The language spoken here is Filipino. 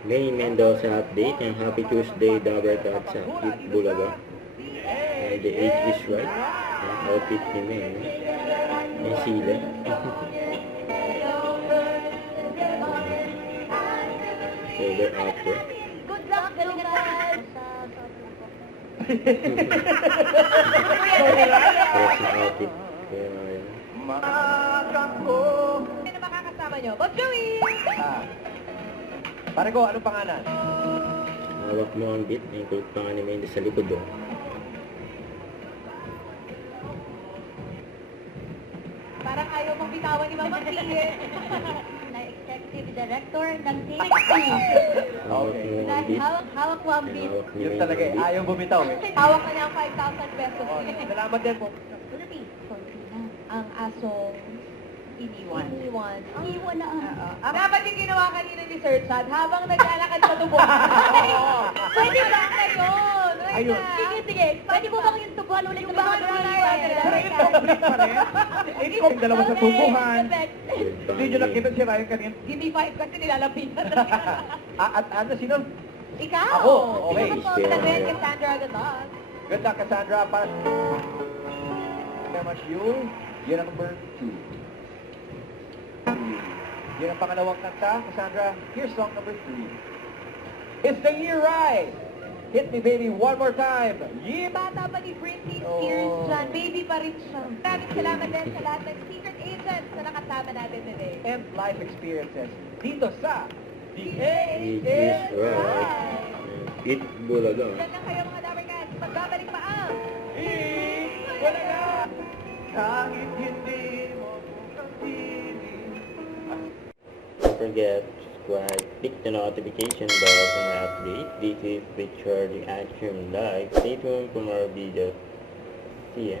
May Mendoza update and Happy Tuesday Dabarkat sa Eat Bulaga. The age is right. Ang outfit ni May. May sila. Solar after. Good luck, galing ka Fresh na outfit. Kaya nga yun. Sino makakasama nyo? Bob Joey! Pare ko, anong pangalan? Hawak mo ang beat. May kulit pa nga ni Mendes sa likod doon. Parang ayaw mong bitawan ni Mama P. na executive director ng TXT. Hawak mo ang Dahil beat. hawak ko ang beat. Hawak ni Yun Mendes talaga ang eh, beat. ayaw bumitaw eh. Tawag ka niya ang 5,000 pesos. Oh, salamat din po. Sorry, sorry na. Ang asong iniwan. Iwan na ang... Dapat yung ginawa kanina ni Sir Chad habang naglalakad sa tubo. Pwede ba ngayon? Ayun. Sige, sige. Pwede mo bang yung tubuhan ulit ng mga Pero yun ba ulit pa rin? Eh, ikaw yung dalawa sa tubuhan. Hindi nyo nakita si Ryan kanina. Give me 5 kasi nilalapitan. At ano, sino? Ikaw! Ako, okay. Sino ka po? Cassandra Agaton. Ganda, Cassandra. Para... Very much you. Yan ang number 2. Yan ang pangalawang kanta, Cassandra. Here's song number 3. It's the year right. Hit me baby one more time. Yeah. Bata pa ni Britney Oh. Spears dyan. Baby pa rin siya. Maraming salamat din sa lahat ng secret agents na nakasama natin today. And life experiences dito sa The Age is right. Eat Bulaga. Diyan lang kayo mga Dabarcats. Magbabalik pa ang... Wala na. Kahit hindi mo kapiling. Don't forget to subscribe, click the notification bell for my update. This is Richard the Action Live. Stay tuned for more videos. See ya.